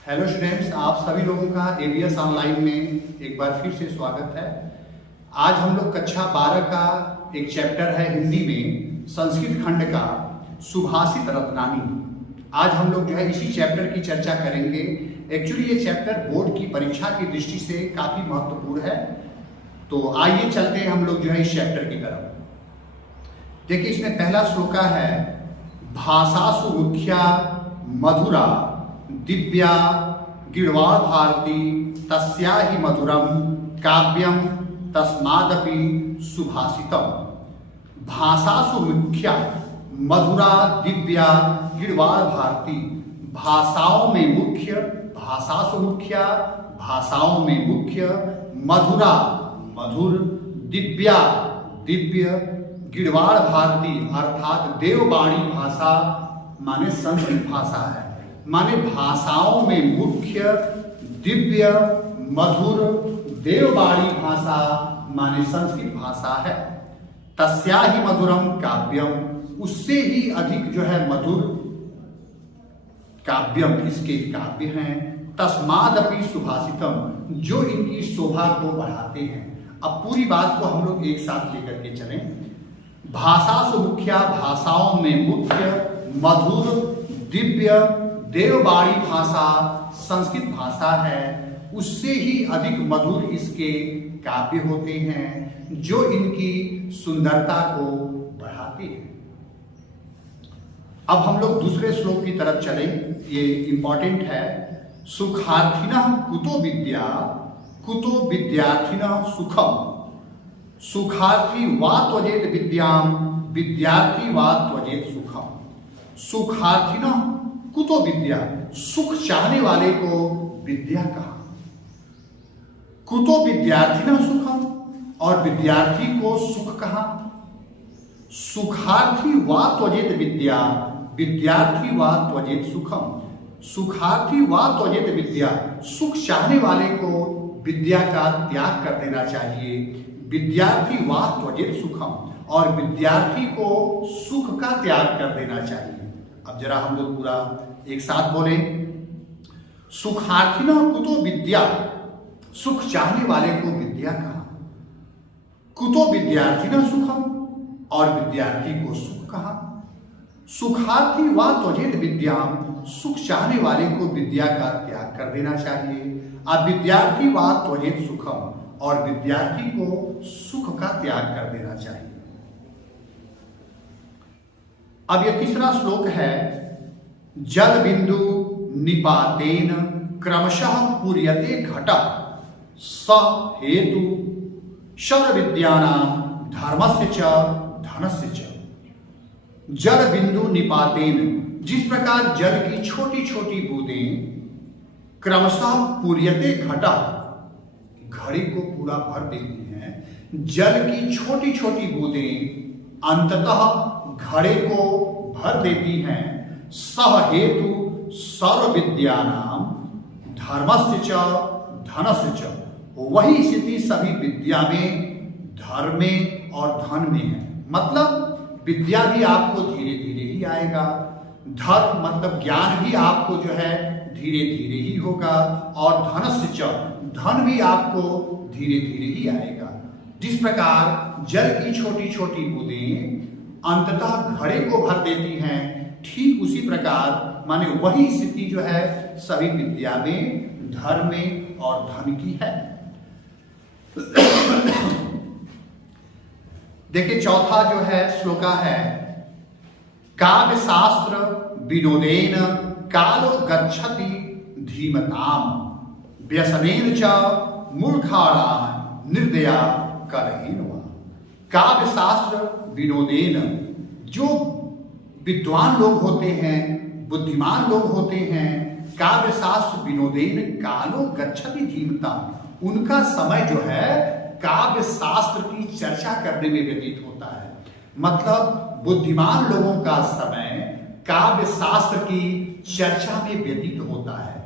Hello students, आप सभी लोगों का एबीएस ऑनलाइन में एक बार फिर से स्वागत है। आज हम लोग कक्षा 12 का एक चैप्टर है हिंदी में संस्कृत खंड का सुभाषित रत्नानी। आज हम लोग जो है इसी चैप्टर की चर्चा करेंगे। एक्चुअली ये चैप्टर बोर्ड की परीक्षा की दृष्टि से काफी महत्वपूर्ण है। तो आइए चलते हैं हम लोग जो है इस चैप्टर की तरफ। देखिए, इसमें पहला श्लोका है भाषासु मुख्या मधुरा दिव्या गिर्वा भारती तस्या ही मधुरम काव्यम तस्मादपि सुभाषितम। भाषासु मुख्या मधुरा दिव्या गिर्वा भारती। भाषाओं में मुख्य, भाषासु मुख्या भाषाओं में मुख्य, मधुरा मधुर, दिव्या दिव्य, गिरवाड़ भारती अर्थात देववाणी भाषा माने संस्कृत भाषा है। माने भाषाओं में मुख्य, दिव्य, मधुर, देववाणी भाषा माने संस्कृत भाषा है। तस्या ही मधुरम काव्यम, उससे ही अधिक जो है मधुर काव्यम इसके काव्य हैं। तस्मादपि सुभाषितम, जो इनकी शोभा को बढ़ाते हैं। अब पूरी बात को हम लोग एक साथ लेकर के चलें। भाषासु मुख्या भाषाओं में मुख्य, मधुर, दिव्य, देववाणी भाषा संस्कृत भाषा है। उससे ही अधिक मधुर इसके काव्य होते हैं जो इनकी सुंदरता को बढ़ाते हैं। अब हम लोग दूसरे श्लोक की तरफ चलें, ये इंपॉर्टेंट है। सुखार्थिनः कुतो विद्या कुतो विद्यार्थिनः सुखम। सुखार्थी वा त्वजेत विद्याम विद्यार्थी वा त्वजेत सुखम। सुखार्थिनः कुतो विद्या, सुख चाहने वाले को विद्या कहा। कुतो विद्यार्थिनः सुखम, और विद्यार्थी को सुख कहा। सुखार्थी वा त्वजेत विद्या विद्यार्थी वा त्वजेत सुखम। सुखार्थी वा त्वजेत विद्या, सुख चाहने वाले को विद्या का त्याग कर देना चाहिए। विद्यार्थी वा त्वजेत सुखम, और विद्यार्थी को सुख का त्याग कर देना चाहिए। अब जरा हम लोग पूरा एक साथ बोले। सुखार्थिनः कुतो विद्या, सुख चाहने वाले को विद्या कहा। कुतो विद्यार्थिनः सुखम, और विद्यार्थी को सुख कहा। सुखार्थी वा त्वजेत विद्याम, सुख चाहने वाले को विद्या का त्याग कर देना चाहिए। अब विद्यार्थी वा त्वजेत सुखम, और विद्यार्थी को सुख का त्याग कर देना चाहिए। अब यह तीसरा श्लोक है। जल बिंदु निपातेन क्रमशः पूर्यते घट स हेतु शर विद्यानां धर्मस्य च धनस्य च। जल बिंदु निपातेन, जिस प्रकार जल की छोटी छोटी बूंदें क्रमशः पूर्यते घट, घड़ी को पूरा भर देती हैं। जल की छोटी छोटी बूंदें अंततः घड़े को भर देती हैं। सह हेतु सर्व विद्यानां धर्मस्य च धनस्य च, वही स्थिति सभी विद्या में, धर्म में और धन में है। मतलब विद्या भी आपको धीरे धीरे ही आएगा, धर्म मतलब ज्ञान भी आपको जो है धीरे धीरे ही होगा, और धनस्य च, धन भी आपको धीरे धीरे ही आएगा। जिस प्रकार जल की छोटी छोटी बूंदें अंततः घड़े को भर देती हैं, ठीक उसी प्रकार माने वही स्थिति जो है सभी विद्या में, धर्म में और धन की है। देखिए, चौथा जो है श्लोका है। काव्य शास्त्र विनोदेन कालो गच्छति धीमताम व्यसनेन च मूर्खाणां निर्दया कलहेन वा। काव्य शास्त्र विनोदेन, जो विद्वान लोग होते हैं, बुद्धिमान लोग होते हैं, काव्य शास्त्र विनोदेन कालो गच्छति धीमता, उनका समय जो है काव्य शास्त्र की चर्चा करने में व्यतीत होता है। मतलब बुद्धिमान लोगों का समय काव्य शास्त्र की चर्चा में व्यतीत होता है।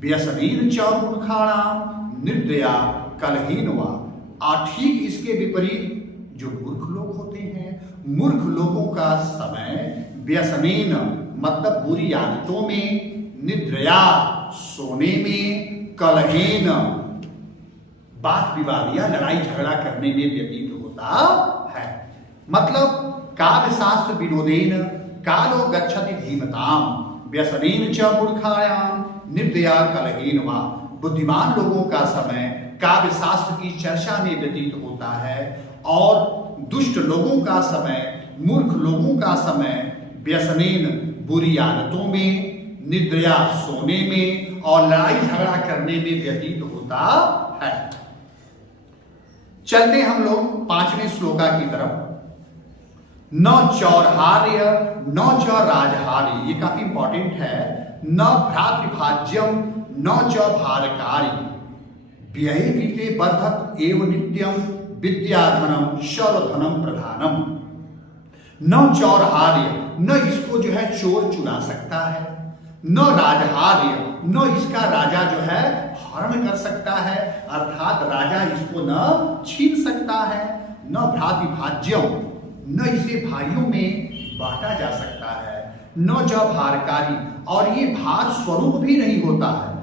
व्यसनेन च मूर्खाणां निर्दया कलहेन वा। ठीक इसके विपरीत जो मूर्ख लोग होते हैं, मूर्ख लोगों का समय व्यसनेन मतलब बुरी आदतों में, निद्रया सोने में, कलहेन बात विवाद या लड़ाई झगड़ा करने में व्यतीत होता है। मतलब काव्य शास्त्र विनोदेन कालो गच्छति धीमताम व्यसनेन च मूर्खायाम निर्दया कलहेन वा। बुद्धिमान लोगों का समय काव्य शास्त्र की चर्चा में व्यतीत होता है और दुष्ट लोगों का समय, मूर्ख लोगों का समय व्यसनेन बुरी आदतों में, निद्रया सोने में और लड़ाई झगड़ा करने में व्यतीत होता है। चलते हम लोग 5वें श्लोका की तरफ। न चौर्हार्य न च राजहार्य, ये काफी इंपॉर्टेंट है। न भ्रातृभाज्यम न च भारकारी व्यये वित्ते वर्धत एव नित्यम विद्याधनम शौरधनम प्रधानम। न चौर्हार्य, न इसको जो है चोर चुरा सकता है, न राजहार्य, न इसका राजा जो है हरण कर सकता है, अर्थात राजा इसको न छीन सकता है। न भ्रातृभाज्यम, न इसे भाइयों में बांटा जा सकता है। न च भारकारी, और ये भार स्वरूप भी नहीं होता है।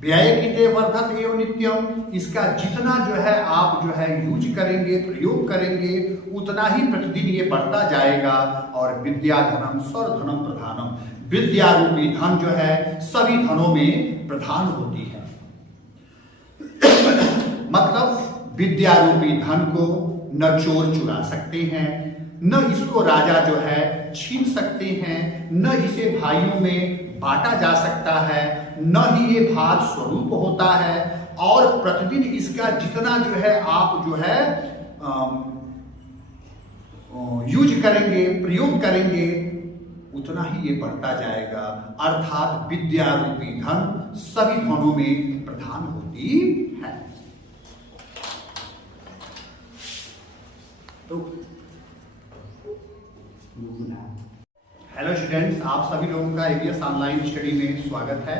व्यय कृते वर्धत एवं नित्यम, इसका जितना जो है आप जो है यूज करेंगे, प्रयोग करेंगे, उतना ही प्रतिदिन ये बढ़ता जाएगा। और विद्या धनम सर्वधनम प्रधानम, विद्या रूपी धन जो है सभी धनों में प्रधान होती है। मतलब विद्या रूपी धन को न चोर चुरा सकते हैं, न इसको राजा जो है छीन सकते हैं, न इसे भाइयों में बांटा जा सकता है, न ही ये भार स्वरूप होता है। और प्रतिदिन इसका जितना जो है आप जो है यूज करेंगे, प्रयोग करेंगे, उतना ही ये बढ़ता जाएगा। अर्थात विद्या रूपी धन सभी धनों में प्रधान होती है। तो हेलो स्टूडेंट्स, आप सभी लोगों का एबीएस ऑनलाइन स्टडी में स्वागत है।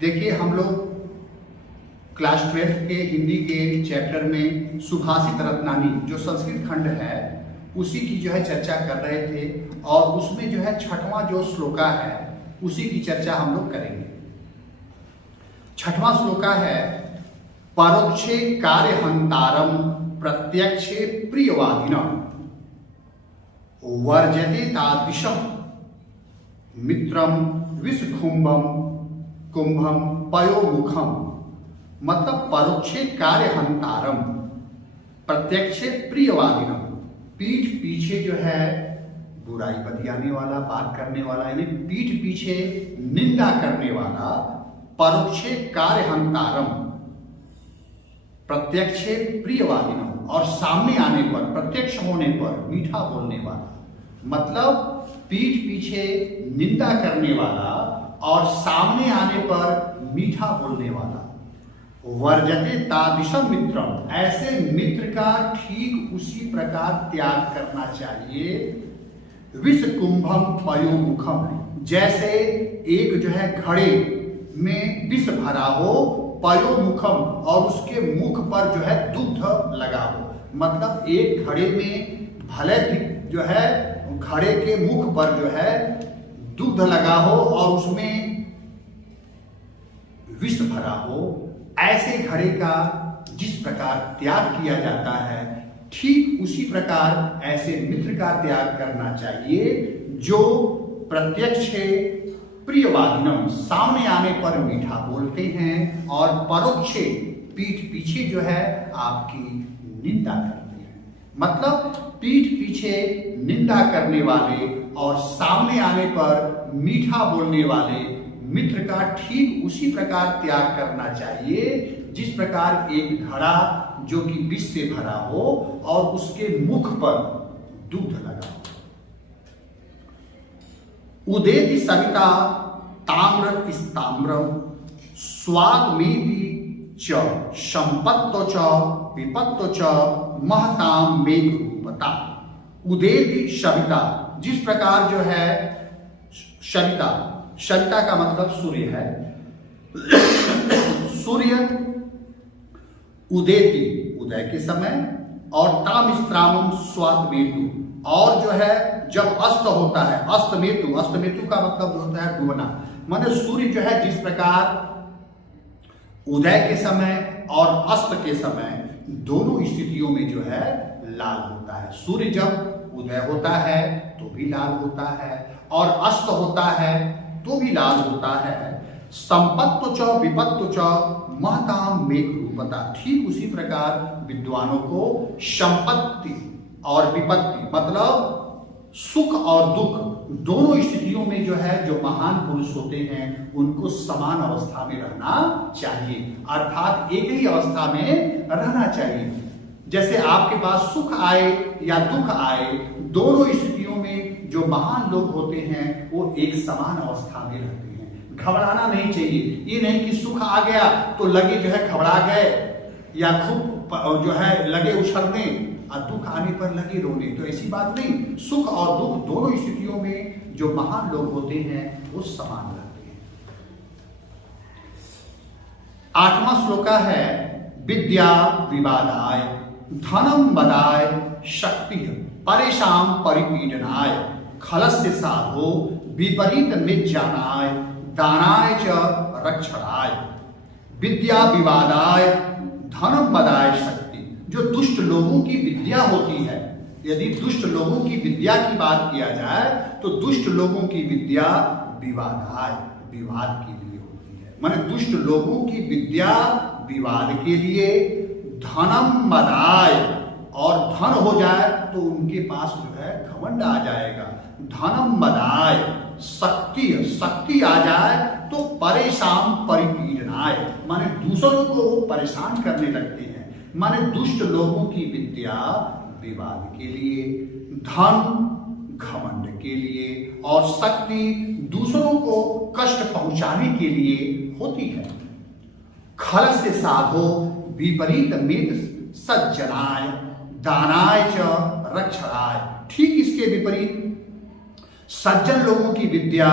देखिए, हम लोग क्लास 12 के हिंदी के चैप्टर में सुभाषित रत्नानी जो संस्कृत खंड है उसी की जो है चर्चा कर रहे थे, और उसमें जो है 6वां जो श्लोका है उसी की चर्चा हम लोग करेंगे। 6वां श्लोका है परोक्षे कार्यहंतारम प्रत्यक्षे प्रियवादिनम वर्जते तादृशम मित्रम विषकुंभम कुंभम पयोमुखम। मतलब परोक्षे कार्यहंतारम प्रत्यक्षे प्रियवादिनम, पीठ पीछे जो है बुराई बतियाने वाला, बात करने वाला, यानी पीठ पीछे निंदा करने वाला। परोक्षे कार्यहंतारम प्रत्यक्षे प्रियवादिनम, और सामने आने पर, प्रत्यक्ष होने पर मीठा बोलने वाला। मतलब पीठ पीछे निंदा करने वाला और सामने आने पर मीठा बोलने वाला। वर्जते तादृशम मित्रम, ऐसे मित्र का ठीक उसी प्रकार त्याग करना चाहिए। विष कुंभम पयोमुखम, जैसे एक जो है घड़े में विष भरा हो, पयोमुखम, और उसके मुख पर जो है दुग्ध लगा हो। मतलब एक घड़े में भले जो है घड़े के मुख पर जो है दुग्ध लगा हो और उसमें विष भरा हो, ऐसे घड़े का जिस प्रकार त्याग किया जाता है, ठीक उसी प्रकार ऐसे मित्र का त्याग करना चाहिए जो प्रत्यक्ष प्रियवादिनम, सामने आने पर मीठा बोलते हैं, और परोक्षे, पीठ पीछे जो है आपकी निंदा करते हैं। मतलब पीठ पीछे निंदा करने वाले और सामने आने पर मीठा बोलने वाले मित्र का ठीक उसी प्रकार त्याग करना चाहिए जिस प्रकार एक घड़ा जो कि विष से भरा हो और उसके मुख पर दुग्ध लगा हो। उदेति सविता ताम्र स्ताम्रम स्वागमेति च संपत्तो च विपत्तो च महताम मेघ रूपता। उदेति सविता, जिस प्रकार जो है सविता, सविता का मतलब सूर्य है। सूर्य उदेति, उदय के समय, और तामिस्त्रामम स्वातमेतु, और जो है जब अस्त होता है, अस्तमेतु, अस्तमेतु का मतलब होता है डूबना। माने सूर्य जो है जिस प्रकार उदय के समय और अस्त के समय दोनों स्थितियों में जो है लाल होता है। सूर्य जब उदय होता है तो भी लाल होता है और अस्त होता है तो भी लाल होता है। संपत्तो च विपत्तो च महताम मेघ रूपता। ठीक उसी प्रकार विद्वानों को संपत्ति और विपत्ति मतलब सुख और दुख दोनों स्थितियों में जो है जो महान पुरुष होते हैं उनको समान अवस्था में रहना चाहिए, अर्थात एक ही अवस्था में रहना चाहिए। जैसे आपके पास सुख आए या दुख आए, दोनों स्थितियों में जो महान लोग होते हैं वो एक समान अवस्था में रहते हैं। घबराना नहीं चाहिए, ये नहीं कि सुख आ गया तो लगे जो है घबरा गए या खूब जो है लगे उछलने और दुख आने पर लगे रोने, तो ऐसी बात नहीं। सुख और दुख दोनों स्थितियों में जो महान लोग होते हैं वो समान रहते हैं। 8वां श्लोका है विद्या विवादाय धनम बदाय शक्ति परेशान परिपीडनाय खलस्य साधो विपरीत मिज्जानाय दानाय च रक्षणाय। विद्या विवादाय धनम बदाय शक्ति। जो दुष्ट लोगों की विद्या होती है, यदि दुष्ट लोगों की विद्या की बात किया जाए तो दुष्ट लोगों की विद्या विवादाय विवाद के लिए होती है। माने दुष्ट लोगों की विद्या विवाद के लिए, धनम मदाय और धन हो जाए तो उनके पास जो है घमंड आ जाएगा। धनम मदाय शक्ति आ जाए तो परेशान परिपीडनाय माने दूसरों को वो परेशान करने लगते हैं। माने दुष्ट लोगों की विद्या विवाद के लिए, धन घमंड के लिए और शक्ति दूसरों को कष्ट पहुंचाने के लिए होती है। खल से साधो विपरीत मित सज्जनाय दानाय च रक्षणाय। ठीक इसके विपरीत सज्जन लोगों की विद्या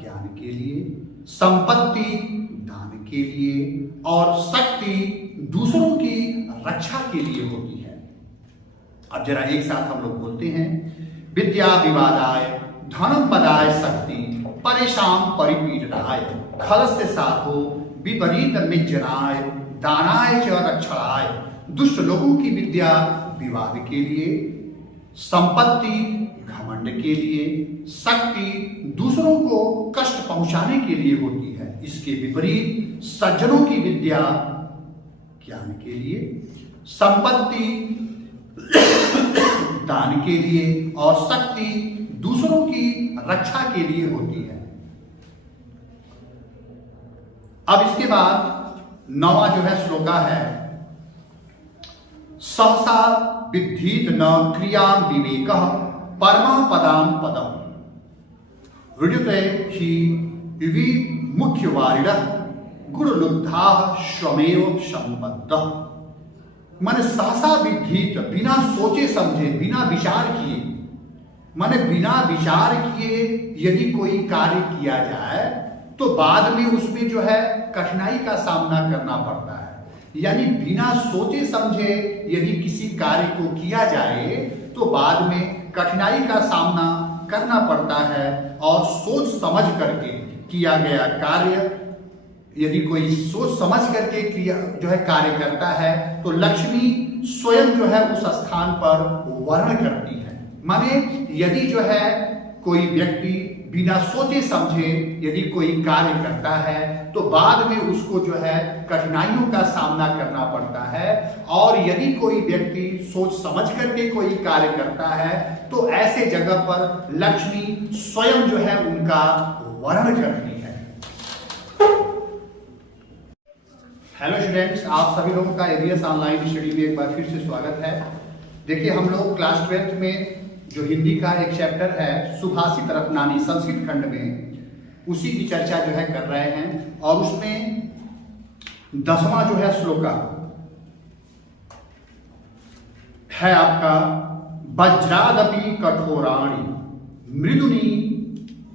ज्ञान के लिए, संपत्ति दान के लिए और शक्ति दूसरों की रक्षा के लिए होती है। अब जरा एक साथ हम लोग बोलते हैं, विद्या विवादाय धनम पदाय शक्ति परेशान परिपीडनाय खलस्य साधो विपरीत मिज्जनाय दानाय च रक्षणाय। दुष्ट लोगों की विद्या विवाद के लिए, संपत्ति घमंड के लिए, शक्ति दूसरों को कष्ट पहुंचाने के लिए होती है। इसके विपरीत सज्जनों की विद्या ज्ञान के लिए, संपत्ति दान के लिए और शक्ति दूसरों की रक्षा के लिए होती है। अब इसके बाद 9वां जो है श्लोका है सहसा विद्धीत न क्रियाम विवेक परमा पदाम पदम विद्युते ही युवि मुख्य वारिण गुणलुब्धा स्वमेव संबद्ध। माने सहसा विद्धीत बिना सोचे समझे, बिना विचार किए, माने बिना विचार किए यदि कोई कार्य किया जाए तो बाद में उसमें जो है कठिनाई का सामना करना पड़ता है। यानी बिना सोचे समझे यदि किसी कार्य को किया जाए तो बाद में कठिनाई का सामना करना पड़ता है। और सोच समझ करके किया गया कार्य, यदि कोई सोच समझ करके क्रिया जो है कार्य करता है तो लक्ष्मी स्वयं जो है उस स्थान पर वर्ण करती है। माने यदि जो है कोई व्यक्ति बिना सोचे समझे यदि कोई कार्य करता है तो बाद में उसको जो है कठिनाइयों का सामना करना पड़ता है। और यदि कोई व्यक्ति सोच समझ करके कोई कार्य करता है तो ऐसे जगह पर लक्ष्मी स्वयं जो है उनका वर्ण करती है। हेलो स्टूडेंट्स, आप सभी लोगों का एबीएस ऑनलाइन स्टडी में एक बार फिर से स्वागत है। देखिए, हम लोग क्लास 12th में जो हिंदी का एक चैप्टर है सुभाषित रत्नानी संस्कृत खंड में, उसी की चर्चा जो है कर रहे हैं। और उसमें 10वां जो है श्लोका है आपका वज्रादपि कठोराणि मृदुनी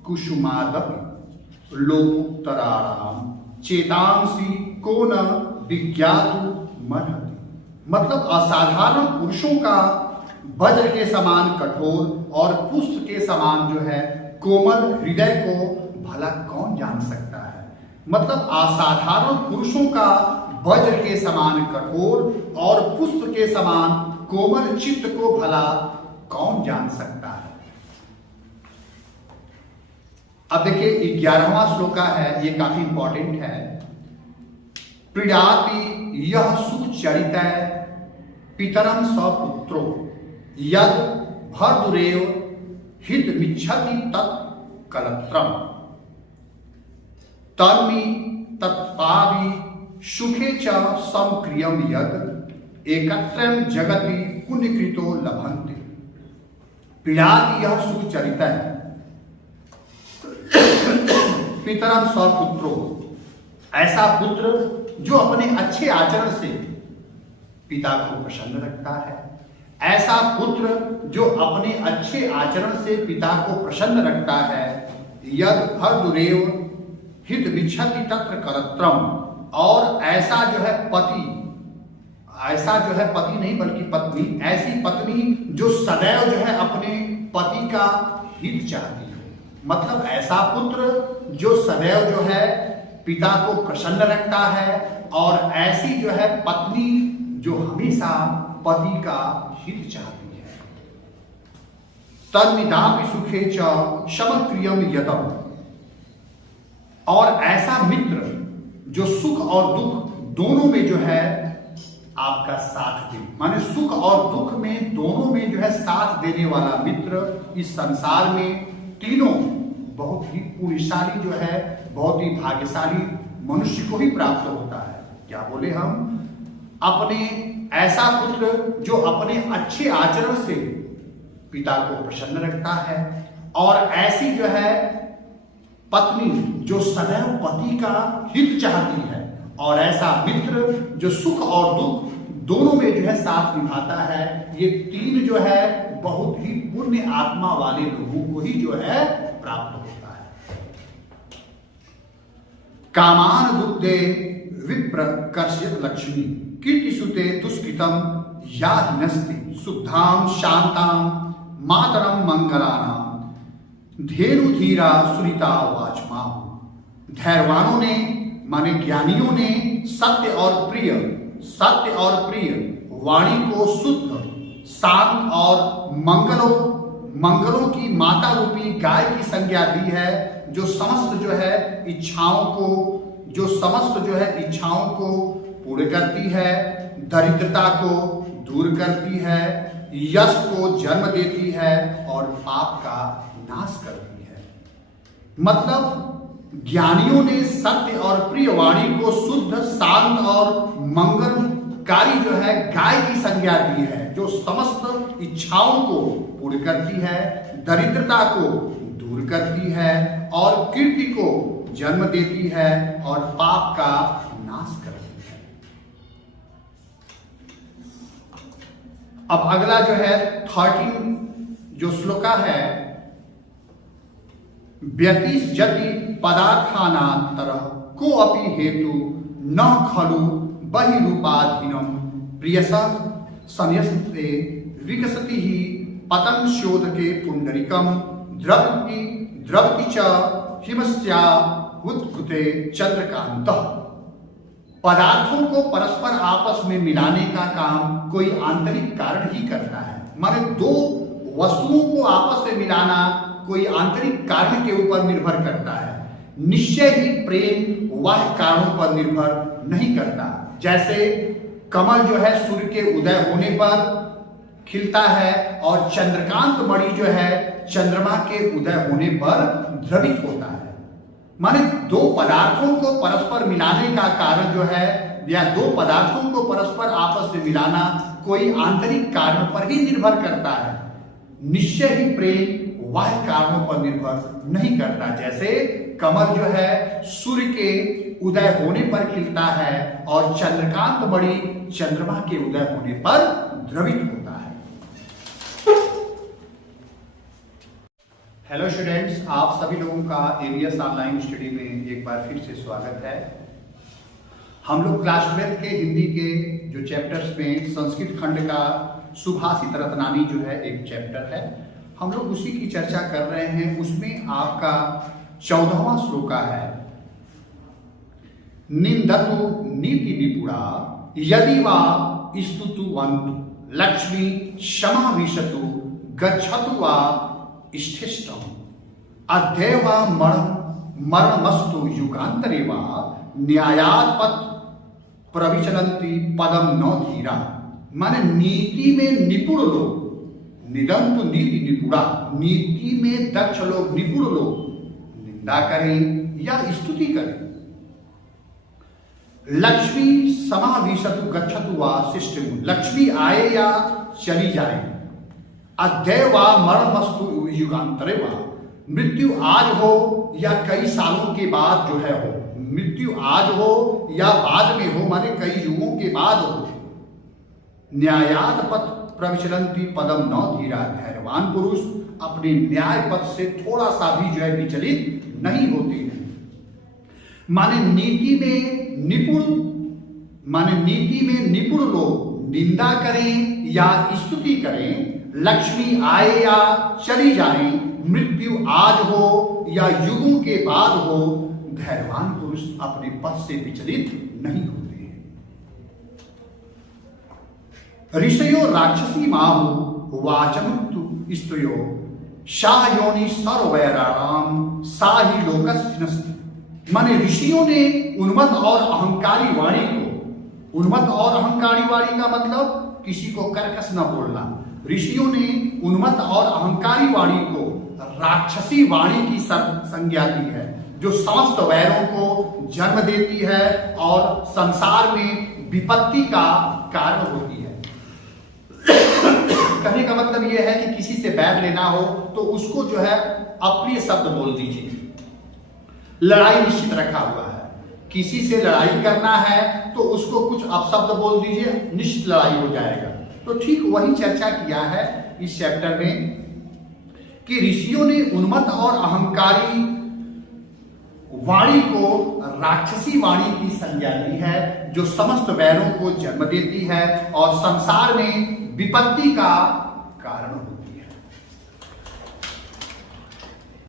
कुसुमादपि लोकोत्तराणाम चेतांसी को न विज्ञातु मनहति। मतलब असाधारण पुरुषों का वज्र के समान कठोर और पुष्प के समान जो है कोमल हृदय को भला कौन जान सकता है। मतलब असाधारण पुरुषों का वज्र के समान कठोर और पुष्प के समान कोमल चित्त को भला कौन जान सकता है। अब देखिए 11वां श्लोका है, ये काफी इंपॉर्टेंट है। प्रीडाति यह सुचरित पितरम सपुत्रो यद भर्दुरेव हित मिच्छति तत्कलत्रम तन्मी तत्पावि सुखे च समक्रियम यद एकत्रम जगति पुण्यकृतो लभन्ते। पीड़ाति यह सुचरित पितरम सपुत्रो, ऐसा पुत्र जो अपने अच्छे आचरण से पिता को प्रसन्न रखता है। ऐसा पुत्र जो अपने अच्छे आचरण से पिता को प्रसन्न रखता है। यद भर्दुरेव हित विच्छति तत्र कलत्रम, और ऐसा जो है पति, ऐसा जो है पति नहीं बल्कि पत्नी, ऐसी पत्नी जो सदैव जो है अपने पति का हित चाहती हो। मतलब ऐसा पुत्र जो सदैव जो है पिता को प्रसन्न रखता है, और ऐसी जो है पत्नी जो हमेशा पति का हित चाहती है। तन्निदापि सुखे च समक्रियम यदम, और ऐसा मित्र जो सुख और दुख दोनों में जो है आपका साथ दे, माने सुख और दुख में दोनों में जो है साथ देने वाला मित्र इस संसार में तीनों बहुत ही पुण्यशाली जो है, बहुत ही भाग्यशाली मनुष्य को ही प्राप्त होता है। क्या बोले हम? अपने ऐसा पुत्र जो अपने अच्छे आचरण से पिता को प्रसन्न रखता है, और ऐसी जो है पत्नी जो सदैव पति का हित चाहती है, और ऐसा मित्र जो सुख और दुख दोनों में जो है साथ निभाता है। ये तीन जो है बहुत ही पुण्य आत्मा वाले लोगों को ही जो है प्राप्त होता है। कामान दुग्धे विप्र कर्षित लक्ष्मी कीर्ति सुते दुष्कृतम या हिनस्ति शुद्धाम शांताम मातरम मंगलानाम धेनु धीरा सुनीता वाचमा। धैर्यवानों ने माने ज्ञानियों ने सत्य और प्रिय वाणी को शुद्ध, शांत और मंगलों की माता रूपी गाय की संज्ञा दी है, जो समस्त जो है इच्छाओं को पूर्ण करती है, दरिद्रता को दूर करती है, यश को जन्म देती है और पाप का नाश करती है। मतलब ज्ञानियों ने सत्य और प्रिय वाणी को शुद्ध, शांत और मंगलकारी जो है गाय की संज्ञा दी है, जो समस्त इच्छाओं को पूर्ण करती है, दरिद्रता को दूर करती है और कीर्ति को जन्म देती है और पाप का नाश करती है। अब अगला जो है 13 जो श्लोका है, व्यतीस जति पदार्थानांतर को अपि हेतु न खलु बहिरूपाधीनम प्रियसा संयस्ते विकसति ही पतन शोध के पुंडरीकम द्रवति च हिमस्या उत्कुते चंद्रकांत। पदार्थों को परस्पर आपस में मिलाने का काम कोई आंतरिक कारण ही करता है। माने दो वस्तुओं को आपस में मिलाना कोई आंतरिक कारण के ऊपर निर्भर करता है, निश्चय ही प्रेम वह कारणों पर निर्भर नहीं करता। जैसे कमल जो है सूर्य के उदय होने पर खिलता है और चंद्रकांत मणि जो है चंद्रमा के उदय होने पर द्रवित होता है। माने दो पदार्थों को परस्पर मिलाने का कारण जो है, या दो पदार्थों को परस्पर आपस में मिलाना कोई आंतरिक कारण पर ही निर्भर करता है, निश्चय ही प्रेम वह कारणों पर निर्भर नहीं करता। जैसे कमल जो है सूर्य के उदय होने पर खिलता है और चंद्रकांत मणि चंद्रमा के उदय होने पर द्रवित होता है। हेलो स्टूडेंट्स, आप सभी लोगों का एबीएस ऑनलाइन स्टडी में एक बार फिर से स्वागत है। हम लोग क्लास 12 के हिंदी के जो चैप्टर्स में संस्कृत खंड का सुभाषित रत्नानी जो है एक चैप्टर है, हम लोग उसी की चर्चा कर रहे हैं। उसमें आपका 14वां श्लोक है, निंदतु नीति निपुणा यदि वा स्तुतुवन्तु लक्ष्मी क्षमाभिशतु गच्छतु वा इष्टिष्टम् अद्य वा मरणमस्तु युगान्तरे वा न्यायात् पथ प्रविचलन्ति पदम न धीरा। माने नीति में निपुण लोग, निदंतु नीति निपुणा, नीति में दक्ष लोग, निपुण लोग निंदा करें या स्तुति करें। लक्ष्मी समाविशतु गच्छतु वा शिष्टम, लक्ष्मी आए या चली जाए। अद्य वा मरणमस्तु युगांतरे वा, मृत्यु आज हो या कई सालों के बाद जो है हो, मृत्यु आज हो या बाद में हो, माने कई युगों के बाद हो। न्यायात पथ प्रविचलन्ति पदम न धीरा, धैर्यवान पुरुष अपने न्याय पथ से थोड़ा सा भी जो है विचलित नहीं होते हैं। माने नीति में निपुण, माने नीति में निपुण लोग निंदा करें या स्तुति करें, लक्ष्मी आए या चली जाए, मृत्यु आज हो या युगों के बाद हो, धैर्यवान पुरुष अपने पथ से विचलित नहीं होते हैं। ऋषयो राक्षसी माहु वाचमुक्तु स्त्रियो सा योनि सर्वैराम सा ही लोकस्मिन्नस्ति। माने ऋषियों ने उन्मत्त और अहंकारी वाणी को, उन्मत्त और अहंकारी वाणी का मतलब किसी को कर्कश न बोलना, ऋषियों ने उन्मत्त और अहंकारी वाणी को राक्षसी वाणी की संज्ञा दी है, जो समस्त वैरों को जन्म देती है और संसार में विपत्ति का कारण होती है। कहने का मतलब यह है कि किसी से बैर लेना हो तो उसको जो है अप्रिय शब्द बोल दीजिए। लड़ाई निश्चित रखा हुआ है, किसी से लड़ाई करना है तो उसको कुछ अपशब्द बोल दीजिए, निश्चित लड़ाई हो जाएगा। तो ठीक वही चर्चा किया है इस चैप्टर में कि ऋषियों ने उन्मत्त और अहंकारी वाणी को राक्षसी वाणी की संज्ञा दी है, जो समस्त वैरों को जन्म देती है और संसार में विपत्ति का कारण